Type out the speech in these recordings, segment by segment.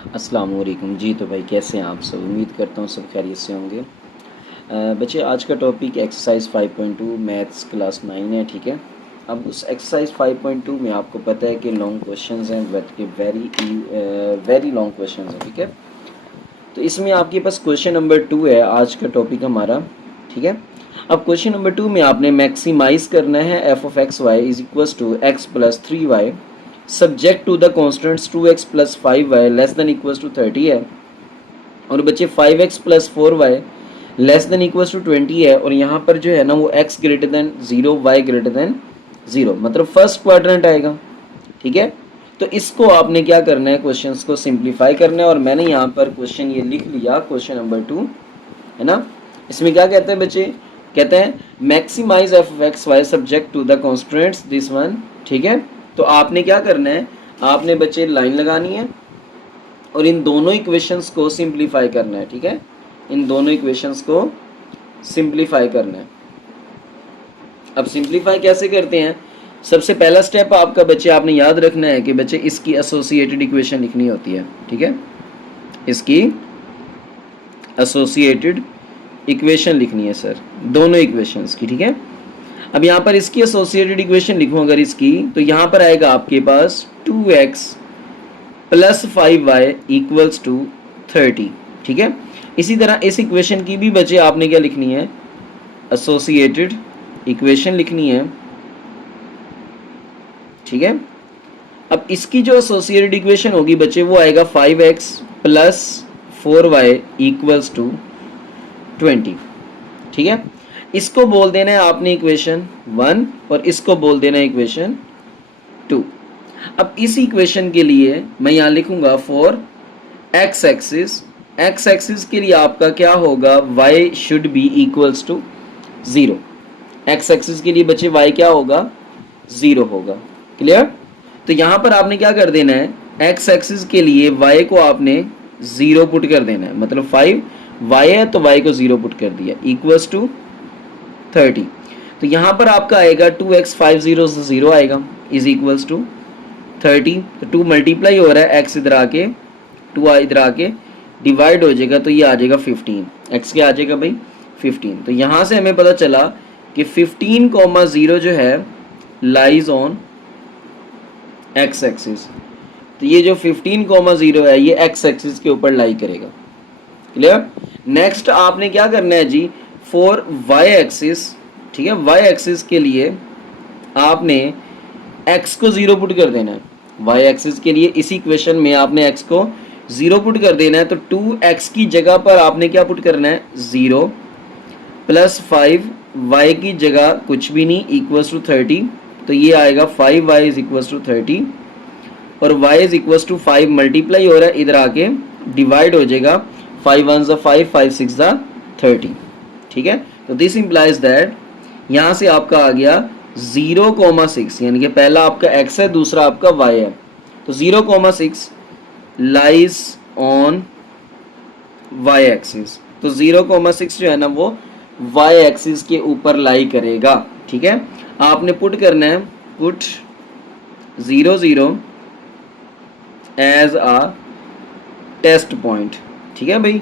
अस्सलाम वालेकुम जी। तो भाई कैसे हैं आप सब? उम्मीद करता हूँ सब खैरियत से होंगे। बच्चे आज का टॉपिक एक्सरसाइज 5.2 मैथ्स क्लास 9 है, ठीक है। अब उस एक्सरसाइज 5.2 में आपको पता है कि लॉन्ग क्वेश्चंस हैं, वेरी लॉन्ग क्वेश्चंस हैं, ठीक है। तो इसमें आपके पास क्वेश्चन नंबर 2 है आज का टॉपिक हमारा, ठीक है। अब क्वेश्चन नंबर 2 में आपने मैक्सिमाइज करना है f of x y is equals to x plus 3y subject to the constants 2x plus 5y less than equals to 30 है। और बच्चे 5x plus 4y less than equals to 20 है। और यहाँ पर जो है ना वो x greater then 0 y greater then 0 मतलब फर्स्ट क्वाड्रेंट आएगा, ठीक है। तो इसको आपने क्या करना है, क्वेश्चंस को सिंप्लीफाई करना है। और मैंने यहाँ पर क्वेश्चन ये लिख लिया, क्वेश्चन नंबर 2 है ना। इसमें क्या कहते हैं बच्चे, कहते हैं maximise f of x y subject to the constants this one, ठीक है। तो आपने क्या करना है, आपने बच्चे लाइन लगानी है और इन दोनों इक्वेशंस को सिंप्लीफाई करना है, ठीक है। इन दोनों इक्वेशंस को सिंप्लीफाई करना है। अब सिंप्लीफाई कैसे करते हैं, सबसे पहला स्टेप आपका बच्चे आपने याद रखना है कि बच्चे इसकी एसोसिएटेड इक्वेशन लिखनी होती है, ठीक है। इसकी एसोसिएटेड इक्वेशन लिखनी है सर, दोनों इक्वेशंस की, ठीक है। अब यहाँ पर इसकी एसोसिएटेड इक्वेशन लिखूँ अगर इसकी, तो यहाँ पर आएगा आपके पास 2x plus 5y equals to 30, ठीक है। इसी तरह इस इक्वेशन की भी बच्चे आपने क्या लिखनी है, एसोसिएटेड इक्वेशन लिखनी है, ठीक है। अब इसकी जो एसोसिएटेड इक्वेशन होगी बच्चे वो आएगा 5x plus 4y equals to 20, ठीक है। इसको बोल देना है आपने इक्वेशन 1 और इसको बोल देना है इक्वेशन 2। अब इस इक्वेशन के लिए मैं यहाँ लिखूंगा फॉर x एक्सिस के लिए आपका क्या होगा, y should be equals to 0। x axis के लिए बच्चे y क्या होगा, 0 होगा, क्लियर। तो यहाँ पर आपने क्या कर देना है, x एक्सिस के लिए y को आपने 0 पुट कर देना है, मतलब 5y है तो y को 0 पुट कर दिया इक्वल्स टू 30। तो यहाँ पर आपका आएगा 2x 5 0 से 0 आएगा इज इक्वल्स टू 30। तो 2 मल्टीप्लाई हो रहा है, x इधर आके 2 इधर आके डिवाइड हो जाएगा, तो ये आ जाएगा 15। x क्या आ जाएगा भाई, 15। तो यहाँ से हमें पता चला कि 15,0 जो है लाइज ऑन x एक्सिस। तो ये जो 15,0 है ये x एक्सिस के ऊपर लाई करेगा, क्लियर। नेक्स्ट आपने क्या करना है जी, फॉर y एक्सिस, ठीक है। y एक्सिस के लिए आपने x को 0 पुट कर देना है, y एक्सिस के लिए इसी इक्वेशन में आपने x को 0 पुट कर देना है। तो 2x की जगह पर आपने क्या पुट करना है, 0 प्लस 5y की जगह कुछ भी नहीं इक्वल्स टू 30। तो ये आएगा 5y इज इक्वल्स टू 30 और y is equals to 5 multiply हो रहा है, इधर आके डिवाइड हो जाएगा, 5 1 ज़ा 5 5 6 ज़ा 30, ठीक है। तो दिस इंप्लाइज दैट यहाँ से आपका आ गया 0,6, यानी कि पहला आपका x है दूसरा आपका y है। तो 0,6 लाइज ऑन y एक्सिस। तो 0,6 जो है ना वो y एक्सिस के ऊपर लाई करेगा, ठीक है। आपने पुट करना है, put 0 0 as a test point, ठीक है भाई।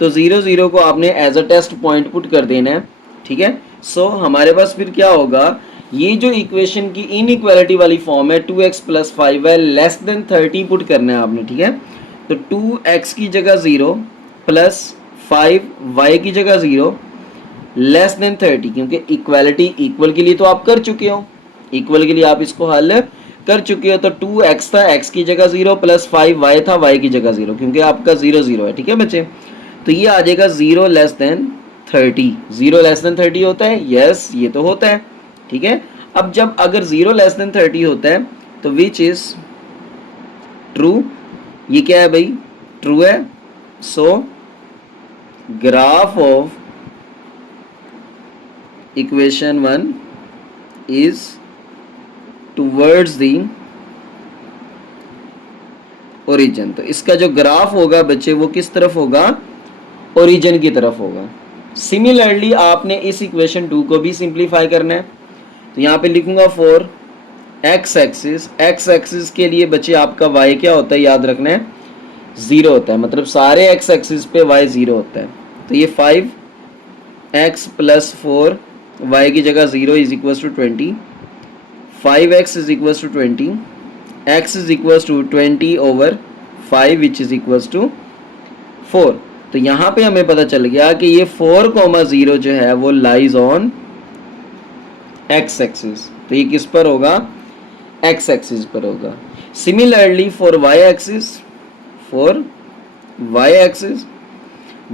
तो 0 0 को आपने as a test point put कर देना है, ठीक है। सो हमारे पास फिर क्या होगा, ये जो इक्वेशन की इनइक्वालिटी वाली फॉर्म है 2x plus 5y less then 30 put करना है आपने, ठीक है। तो 2x की जगह 0 प्लस 5y की जगह 0 लेस देन 30, क्योंकि इक्वालिटी इक्वल के लिए तो आप कर चुके हो, इक्वल के लिए आप इसको हल कर चुके हो। तो 2x था, x की जगह 0 प्लस 5y था, y की जगह 0, क्योंकि आपका 0 0 है, ठीक है बच्चे। तो ये आ जाएगा 0 लेस देन 30। 0 लेस देन 30 होता है, यस ये तो होता है, ठीक है। अब जब अगर 0 लेस देन 30 होता है तो विच इज ट्रू, ये क्या है भाई, ट्रू है। सो graph of equation 1 is towards the origin. तो इसका जो ग्राफ होगा बच्चे वो किस तरफ होगा, ओरिजिन की तरफ होगा। सिमिलरली आपने इस इक्वेशन 2 को भी सिंप्लीफाई करना है। तो यहाँ पे लिखूंगा for x axis, x axis के लिए बच्चे आपका y क्या होता है याद रखना है, जीरो होता है, मतलब सारे एक्स एक्सिस पे वाई जीरो होता है। तो ये 5x प्लस 4y की जगह 0 is equal to 20, 5x is equal to 20, x is equal to 20 over 5 which is equal to 4। तो यहाँ पे हमें पता चल गया कि ये 4,0 जो है वो लाइज ऑन x एक्सिस। तो ये किस पर होगा? x एक्सिस पर होगा। Similarly for y axis, for y axis,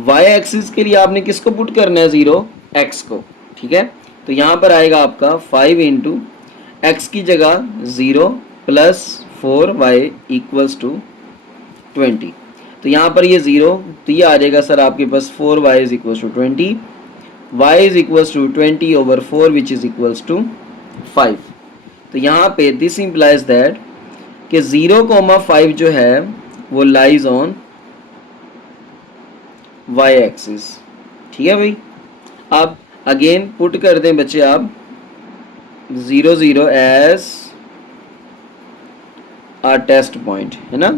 y axis के लिए आपने किसको पुट करना है? 0, x को। ठीक है, तो यहाँ पर आएगा आपका 5 इंटू एक्स की जगह 0 प्लस 4y इक्वल्स टू 20। तो यहाँ पर ये 0, तो ये आ जाएगा सर आपके पास 4y is equals to 20, y is equals to 20 over 4 which is equals to 5। तो यहाँ पे दिस इम्प्लाइज दैट कि 0,5 जो है वो लाइज ऑन y एक्सिस। ठीक है भाई, अब अगेन पुट कर दें बच्चे आप 0 0 एज आ टेस्ट पॉइंट, है ना।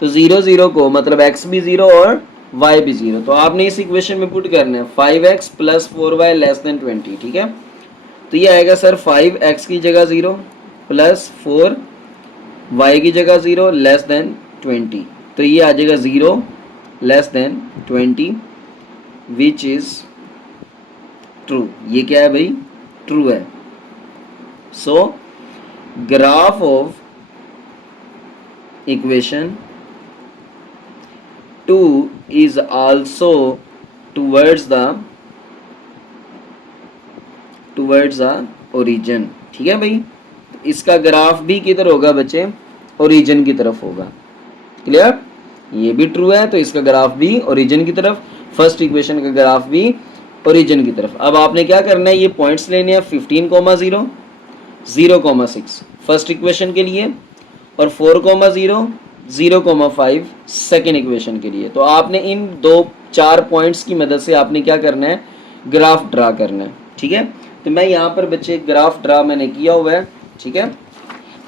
तो 0 0 को मतलब x भी 0 और y भी 0, तो आपने इस इक्वेशन में पुट करना है 5x plus 4y less then 20। ठीक है, तो ये आएगा सर 5x की जगह 0 प्लस 4y की जगह 0 लेस देन 20। तो ये आ जाएगा 0 less than 20 which is true. ये क्या है भाई? ट्रू है। सो graph of equation 2 is also towards the origin। ठीक है भाई, इसका ग्राफ भी किधर होगा बच्चे? ओरिजिन की तरफ होगा। क्लियर? ये भी ट्रू है तो इसका ग्राफ भी ओरिजिन की तरफ, फर्स्ट इक्वेशन का ग्राफ भी ओरिजिन की तरफ। अब आपने क्या करना है, ये पॉइंट्स लेने हैं 15,0, 0,6 फर्स्ट इक्वेशन के लिए और 4,0, 0,5 सेकेंड इक्वेशन के लिए। तो आपने इन 4 पॉइंट्स की मदद से आपने क्या करना है? ग्राफ ड्रा करना है। ठीक है, तो मैं यहाँ पर बच्चे ग्राफ ड्रा मैंने किया हुआ है। ठीक है,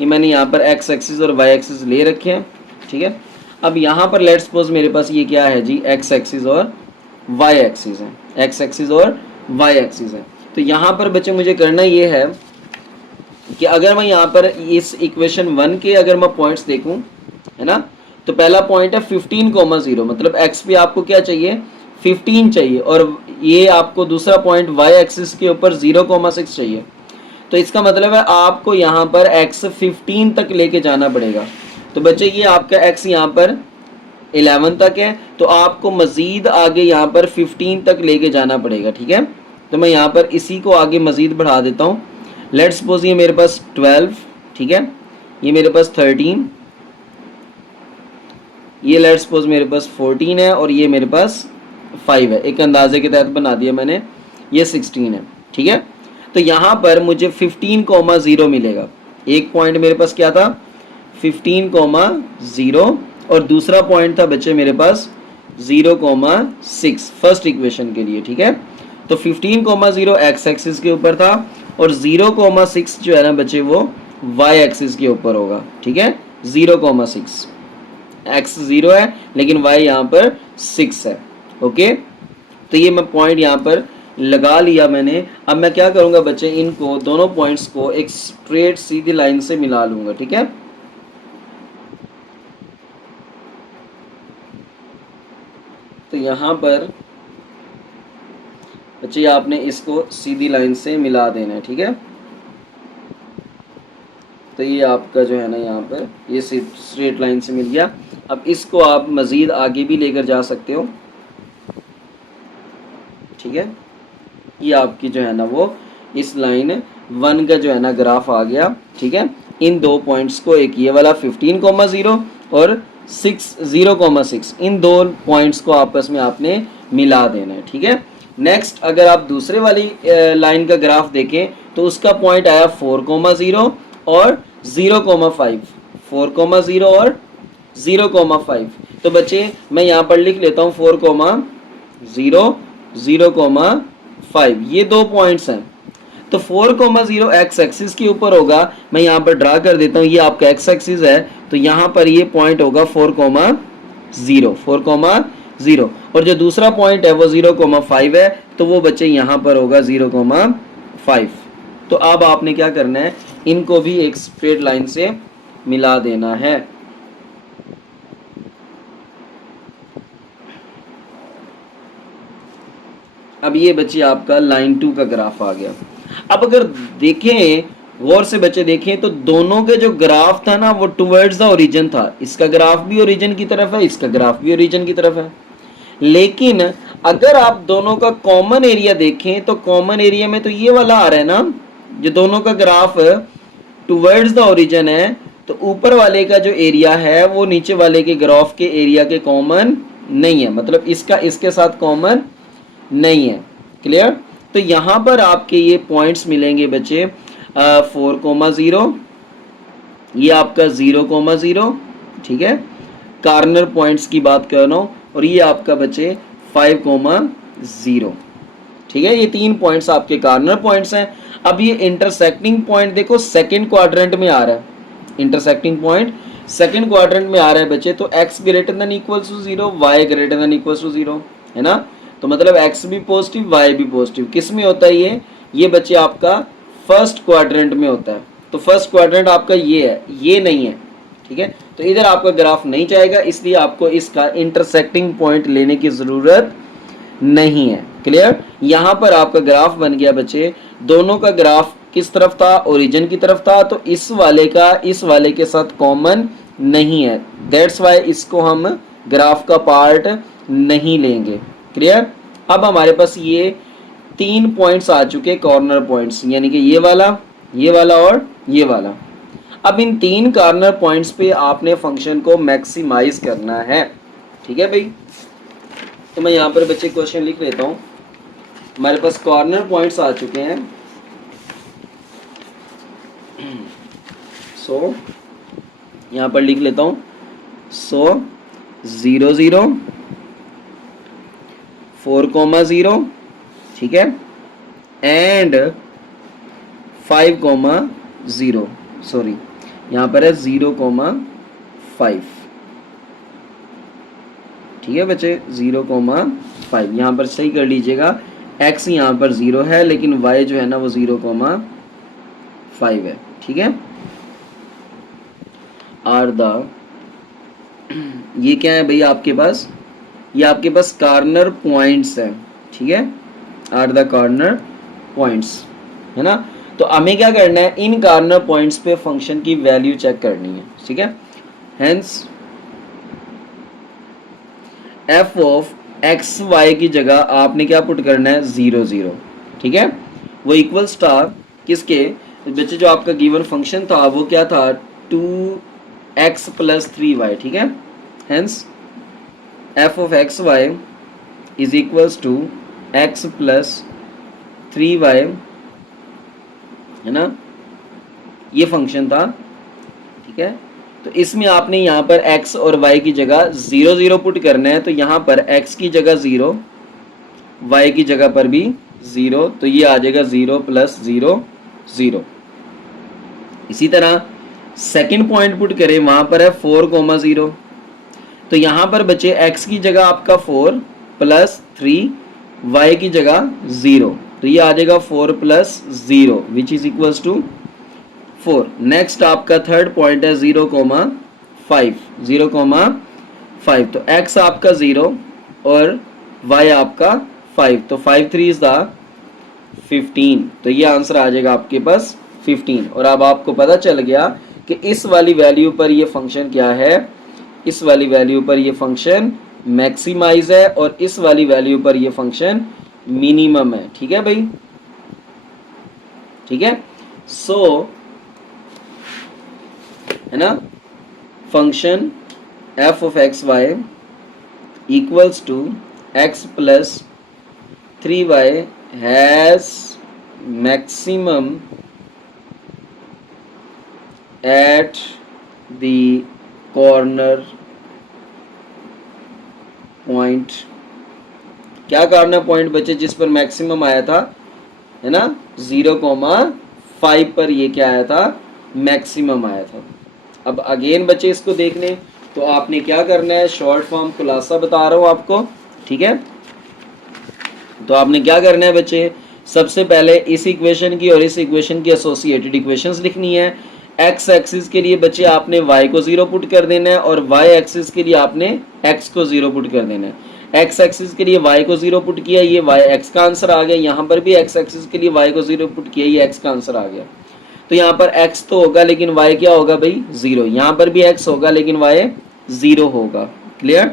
ये मैंने यहाँ पर x एक्सिस और y एक्सिस ले रखे हैं। ठीक है, अब यहाँ पर लेट्स सपोज मेरे पास ये क्या है जी? x एक्सिस और y एक्सिस है, x एक्सिस और y एक्सिस है। तो यहाँ पर बच्चे मुझे करना ये है कि अगर मैं यहाँ पर इस इक्वेशन 1 के अगर मैं पॉइंट्स देखूँ, है ना, तो पहला पॉइंट है 15,0, मतलब x पे आपको क्या चाहिए? 15 चाहिए, और ये आपको दूसरा पॉइंट y एक्सिस के ऊपर 0,6 चाहिए। तो इसका मतलब है आपको यहाँ पर x 15 तक लेके जाना पड़ेगा। तो बच्चे ये आपका x यहाँ पर 11 तक है, तो आपको मज़ीद आगे यहाँ पर 15 तक लेके जाना पड़ेगा। ठीक है, तो मैं यहाँ पर इसी को आगे मज़ीद बढ़ा देता हूँ। लेट्स सपोज ये मेरे पास 12, ठीक है, ये मेरे पास 13, ये लेट्स सपोज मेरे पास 14 है और ये मेरे पास 5 है। एक अंदाजे के तहत बना दिया मैंने, ये 16 है। ठीक है, तो यहाँ पर मुझे 15,0 मिलेगा। एक पॉइंट मेरे पास क्या था? 15,0 और दूसरा पॉइंट था बच्चे मेरे पास 0,6 फर्स्ट इक्वेशन के लिए। ठीक है, तो 15,0 एक्स एक्सिस के ऊपर था और 0,6 जो है ना बच्चे वो वाई एक्सिस के ऊपर होगा। ठीक है, 0,6 एक्स 0 है लेकिन वाई यहाँ पर 6 है। ओके, तो ये मैं पॉइंट यहाँ पर लगा लिया मैंने। अब मैं क्या करूँगा बच्चे, इनको दोनों पॉइंट्स को एक स्ट्रेट सीधी लाइन से मिला लूँगा। ठीक है, तो यहाँ पर बच्चे आपने इसको सीधी लाइन से मिला देना है। ठीक है, तो ये आपका जो है ना यहाँ पर ये स्ट्रेट लाइन से मिल गया। अब इसको आप मज़ीद आगे भी लेकर जा सकते हो। ठीक है, ये आपकी जो है ना वो इस लाइन 1 का जो है ना ग्राफ आ गया। ठीक है, इन दो पॉइंट्स को, एक ये वाला 15,0 और 0,6, इन दो पॉइंट्स को आपस में आपने मिला देना है। ठीक है, नेक्स्ट अगर आप दूसरे वाली लाइन का ग्राफ देखें तो उसका पॉइंट आया 4,0 और 0,5, 4,0 और 0,5। तो बच्चे मैं यहाँ पर लिख लेता हूँ 4,0, 0,5, ये दो पॉइंट्स हैं। तो 4,0 एक्स एक्सिस के ऊपर होगा। मैं यहाँ पर ड्रा कर देता हूँ, ये आपका एक्स एक्सिस है तो यहाँ पर ये पॉइंट होगा 4,0, 4,0, और जो दूसरा पॉइंट है वो 0,5 है, तो वो बच्चे यहाँ पर होगा 0,5। तो अब आपने क्या करना है, इनको भी एक स्ट्रेट लाइन से मिला देना है। अब ये बच्चे आपका लाइन 2 का ग्राफ आ गया। अब अगर देखें, गौर से बच्चे देखें, तो दोनों के जो ग्राफ था ना वो टुवर्ड्स द ओरिजिन था। इसका ग्राफ भी ओरिजिन की तरफ है, इसका ग्राफ भी ओरिजिन की तरफ है। लेकिन अगर आप दोनों का कॉमन एरिया देखें तो कॉमन एरिया में तो ये वाला आ रहा है ना, जो दोनों का ग्राफ टुवर्ड्स द ओरिजिन है, तो ऊपर वाले का जो एरिया है वो नीचे वाले के ग्राफ के एरिया के कॉमन नहीं है, मतलब इसका इसके साथ कॉमन नहीं है। क्लियर? तो यहां पर आपके ये पॉइंट्स मिलेंगे बच्चे 4,0, ये आपका 0,0, ठीक है, कार्नर पॉइंट्स की बात कर रहा हूं, और ये आपका बच्चे 5,0, ठीक है। ये 3 पॉइंट्स आपके कार्नर पॉइंट्स हैं। अब ये इंटरसेक्टिंग पॉइंट देखो सेकंड क्वाड्रेंट में आ रहा है, इंटरसेक्टिंग पॉइंट सेकंड क्वाड्रेंट में आ रहा है बच्चे, तो x greater than equals to 0, y greater than equals to 0, है ना। तो मतलब x भी पॉजिटिव, y भी पॉजिटिव। किस में होता है ये बच्चे आपका फर्स्ट क्वाड्रेंट में होता है। तो फर्स्ट क्वाड्रेंट आपका ये है, ये नहीं है, ठीक है। तो इधर आपका ग्राफ नहीं जाएगा, इसलिए आपको इसका इंटरसेक्टिंग पॉइंट लेने की जरूरत नहीं है। क्लियर? यहां पर आपका ग्राफ बन गया बच्चे, दोनों का ग्राफ किस तरफ था, ओरिजिन की तरफ था, तो इस वाले का इस वाले के साथ कॉमन नहीं है, दैट्स वाई इसको हम ग्राफ का पार्ट नहीं लेंगे। क्लियर? अब हमारे पास ये 3 पॉइंट्स आ चुके कॉर्नर पॉइंट्स, यानी कि ये वाला और ये वाला। अब इन 3 कॉर्नर पॉइंट्स पे आपने फंक्शन को मैक्सिमाइज करना है, ठीक है भाई। तो मैं यहाँ पर बच्चे क्वेश्चन लिख लेता हूँ। हमारे पास कॉर्नर पॉइंट्स आ चुके हैं, सो यहाँ पर लिख लेता हूँ, सो 0, 0, 4,0, ठीक है, एंड 5,0, सॉरी यहाँ पर है 0,5, ठीक है बच्चे, 0,5 यहाँ पर सही कर लीजिएगा। x यहाँ पर 0 है, लेकिन y जो है ना वो 0,5 है, ठीक है। आर द ये क्या है भैया आपके पास, ये आपके पास कॉर्नर पॉइंट्स है, ठीक है, आर द कॉर्नर पॉइंट्स, है ना। तो हमें क्या करना है, इन कॉर्नर पॉइंट्स पे फंक्शन की वैल्यू चेक करनी है, ठीक है। Hence f of x y की जगह आपने क्या पुट करना है, 0, 0, ठीक है। वो इक्वल स्टार किसके बच्चे, जो आपका गिवन फंक्शन था वो क्या था, 2x + 3y, ठीक है। Hence f of x y is equals to x + 3y, है ना, ये फंक्शन था, ठीक है। तो इसमें आपने यहाँ पर x और y की जगह 0, 0 पुट करना है, तो यहाँ पर x की जगह 0, y की जगह पर भी 0, तो ये आ जाएगा 0 + 0, 0। इसी तरह सेकंड पॉइंट पुट करें, वहां पर है 4,0, तो यहाँ पर बचे x की जगह आपका 4 + 3, y की जगह 0, तो ये आ जाएगा 4 + 0 which is equals to 4। Next आपका थर्ड पॉइंट है 0,5, 0,5, तो x आपका 0 और y आपका 5, तो 5 3 इज द 15, तो ये आंसर आ जाएगा आपके पास 15। और अब आपको पता चल गया कि इस वाली वैल्यू पर ये फंक्शन क्या है, इस वाली वैल्यू पर ये फंक्शन मैक्सिमाइज है, और इस वाली वैल्यू पर ये फंक्शन मिनिमम है, ठीक है भाई, ठीक है। सो है ना, function f of x y equals to x + 3y has maximum at the corner point. क्या कॉर्नर पॉइंट बचे जिस पर मैक्सिमम आया था, है ना, 0,5 पर ये क्या आया था, मैक्सिमम आया था। अब अगेन बच्चे इसको देख लें तो आपने क्या करना है, शॉर्ट फॉर्म खुलासा बता रहा हूँ आपको, ठीक है। तो आपने क्या करना है बच्चे, सबसे पहले इस इक्वेशन की और इस इक्वेशन की एसोसिएटेड इक्वेशंस लिखनी है। एक्स एक्सिस के लिए बच्चे आपने y को 0 पुट कर देना है और y एक्सिस के लिए आपने x को 0 पुट कर देना है। x एक्सिस के लिए y को 0 पुट किया, ये y x का आंसर आ गया। यहाँ पर भी x एक्सिस के लिए y को 0 पुट किया, ये x का आंसर आ गया। तो यहाँ पर x तो होगा लेकिन y क्या होगा भाई, 0। यहाँ पर भी x होगा लेकिन y 0 होगा। क्लियर।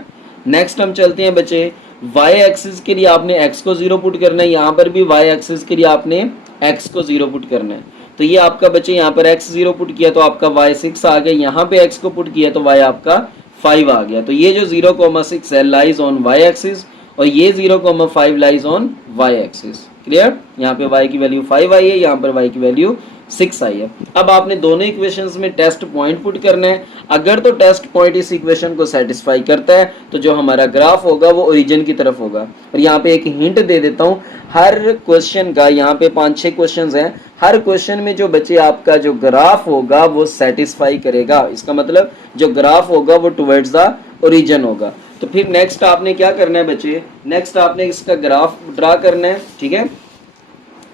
नेक्स्ट हम चलते हैं बच्चे, y एक्सिस के लिए आपने x को 0 पुट करना है, यहाँ पर भी y एक्सिस के लिए आपने x को 0 पुट करना है। तो ये आपका बच्चे यहाँ पर x 0 पुट किया तो आपका y 6 आ गया, यहाँ पे x को पुट किया तो y आपका 5 आ गया। तो ये जो 0,6 है लाइज ऑन y एक्सिस और ये 0,5 lies on y axis. Clear. यहाँ पे y की वैल्यू 5 आई है, यहाँ पर y की वैल्यू 6 आई है। अब आपने दोनों इक्वेशंस में टेस्ट पॉइंट पुट करना है। अगर तो टेस्ट पॉइंट इस इक्वेशन को सेटिस्फाई करता है तो जो हमारा ग्राफ होगा वो ओरिजिन की तरफ होगा। और यहाँ पे एक हिंट दे देता हूँ, हर क्वेश्चन का, यहाँ पे 5-6 क्वेश्चंस हैं, हर क्वेश्चन में जो बच्चे आपका जो ग्राफ होगा वो सेटिस्फाई करेगा। इसका मतलब जो ग्राफ होगा वो टुवर्ड्स द ओरिजिन होगा। तो फिर नेक्स्ट आपने क्या करना है बच्चे, नेक्स्ट आपने इसका ग्राफ ड्रा करना है, ठीक है।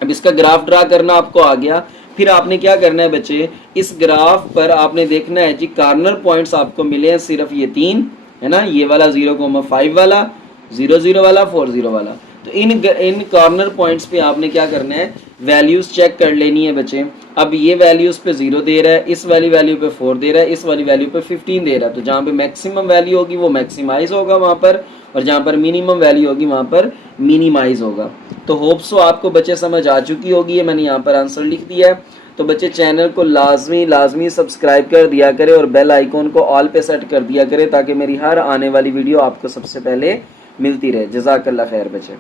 अब इसका ग्राफ ड्रा करना आपको आ गया। फिर आपने क्या करना है बच्चे, इस ग्राफ पर आपने देखना है जी कॉर्नर पॉइंट्स आपको मिले हैं सिर्फ ये 3 है ना, ये वाला 0,5 वाला, 0,0 वाला, 4,0 वाला। तो इन कॉर्नर पॉइंट्स पे आपने क्या करना है, वैल्यूज चेक कर लेनी है बच्चे। अब ये वैल्यूज पे 0 दे रहा है, इस वाली वैल्यू पे 4 दे रहा है, इस वाली वैल्यू पे 15 दे रहा है। तो जहाँ पे मैक्सिमम वैल्यू होगी वो मैक्सिमाइज होगा वहाँ पर, और जहाँ पर मिनिमम वैल्यू होगी वहाँ पर मिनिमाइज होगा। तो होप सो आपको बच्चे समझ आ चुकी होगी, ये मैंने यहाँ पर आंसर लिख दिया है। तो बच्चे चैनल को लाजमी सब्सक्राइब कर दिया करें और बेल आइकॉन को ऑल पे सेट कर दिया करें ताकि मेरी हर आने वाली वीडियो आपको सबसे पहले मिलती रहे। जज़ाकल्लाह खैर बच्चे।